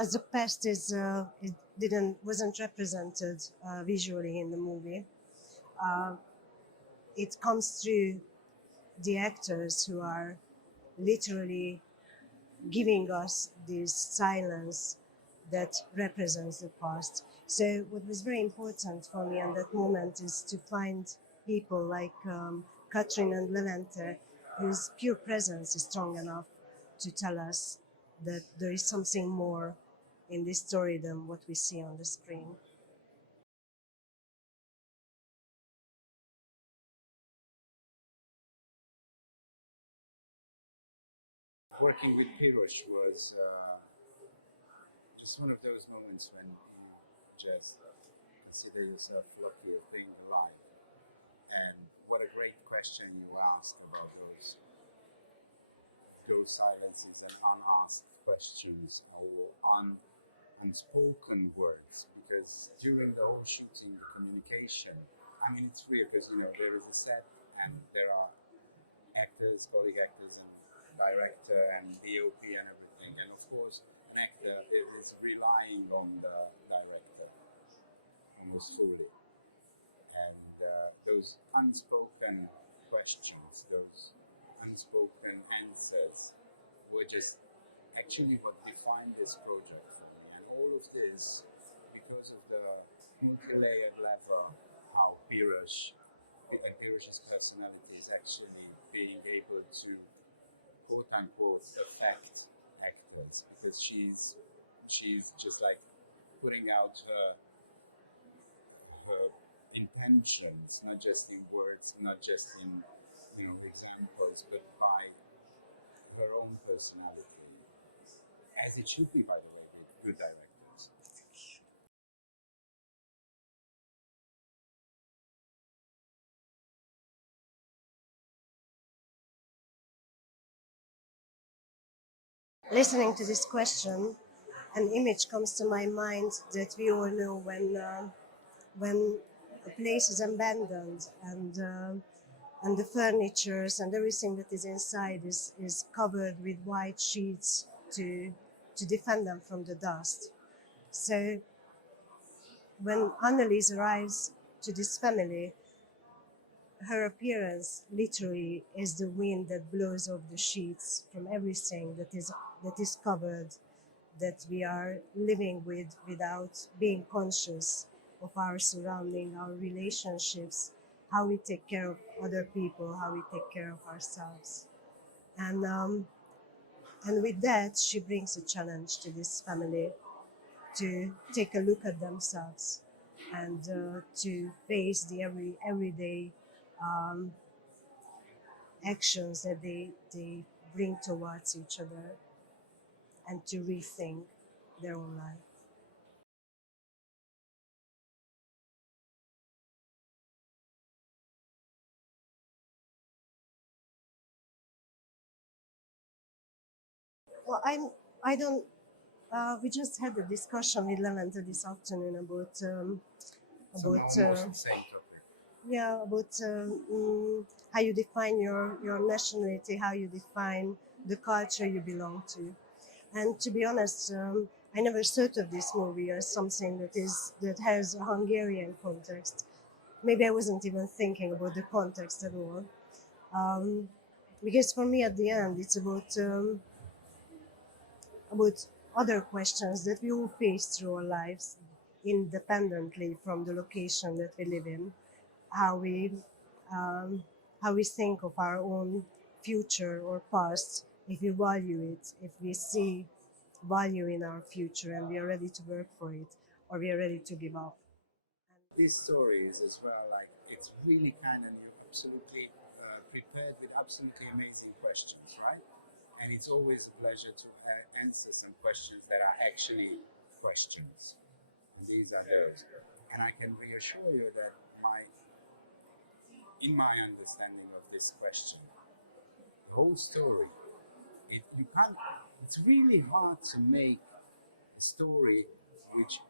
as the past wasn't represented visually in the movie, uh, it comes through the actors who are literally giving us this silence that represents the past. So what was very important for me at that moment is to find people like Katrin and Levente, whose pure presence is strong enough to tell us that there is something more in this story than what we see on the screen. Working with Pirosh was just one of those moments when you just consider yourself lucky of being alive. And what a great question you ask about those silences and unasked questions or unspoken words. Because during the whole shooting, the communication, I mean, it's weird because, there is a set and there are actors, colleague actors, and director and DOP and everything. And of course, an actor is relying on the director almost fully. And those unspoken questions, those unspoken answers were just actually what defined this project for me. And all of this because of the multi-layered level how Pirosh's personality is actually being able to quote unquote affect actors, because she's just like putting out her intentions, not just in words, not just in examples, but by her own personality, as it should be, by the way, with good directors. Listening to this question, an image comes to my mind that we all know when a place is abandoned and the furnitures and everything that is inside is covered with white sheets to defend them from the dust. So when Annelies arrives to this family, her appearance literally is the wind that blows off the sheets from everything that is covered, that we are living with without being conscious of our surrounding, our relationships, how we take care of other people, how we take care of ourselves. And with that, she brings a challenge to this family to take a look at themselves and to face the everyday actions that they bring towards each other and to rethink their own life. Well, I don't. We just had a discussion with Levente this afternoon Somehow about almost the same topic. yeah, about how you define your nationality, how you define the culture you belong to. And to be honest, I never thought of this movie as something that has a Hungarian context. Maybe I wasn't even thinking about the context at all. Because for me, at the end, it's about other questions that we all face through our lives, independently from the location that we live in. How we how we think of our own future or past, if we value it, if we see value in our future and we are ready to work for it, or we are ready to give up. These stories as well, like it's really kind of you absolutely prepared with absolutely amazing questions, right? And it's always a pleasure to answer some questions that are actually questions, and these are those. And I can reassure you that in my understanding of this question, the whole story, you can't. It's really hard to make a story which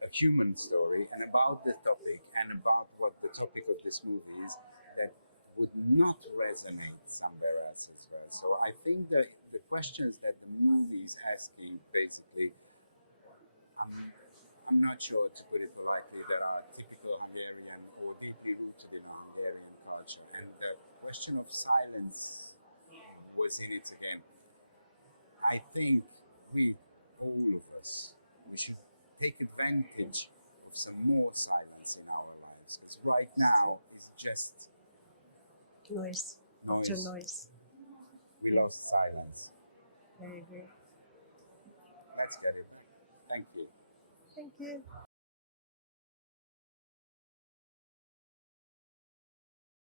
a human story and about the topic and about what the topic of this movie is that would not resonate somewhere else as well. So I think the questions that the movie is asking basically, I'm not sure, to put it politely, that are typical Hungarian or deeply rooted in our Hungarian culture. And the question of silence was in it again. I think we, all of us, we should take advantage of some more silence in our lives, because right now is just Noise. noise. After noise. We lost silence. I agree. Let's get it back. Thank you. Thank you.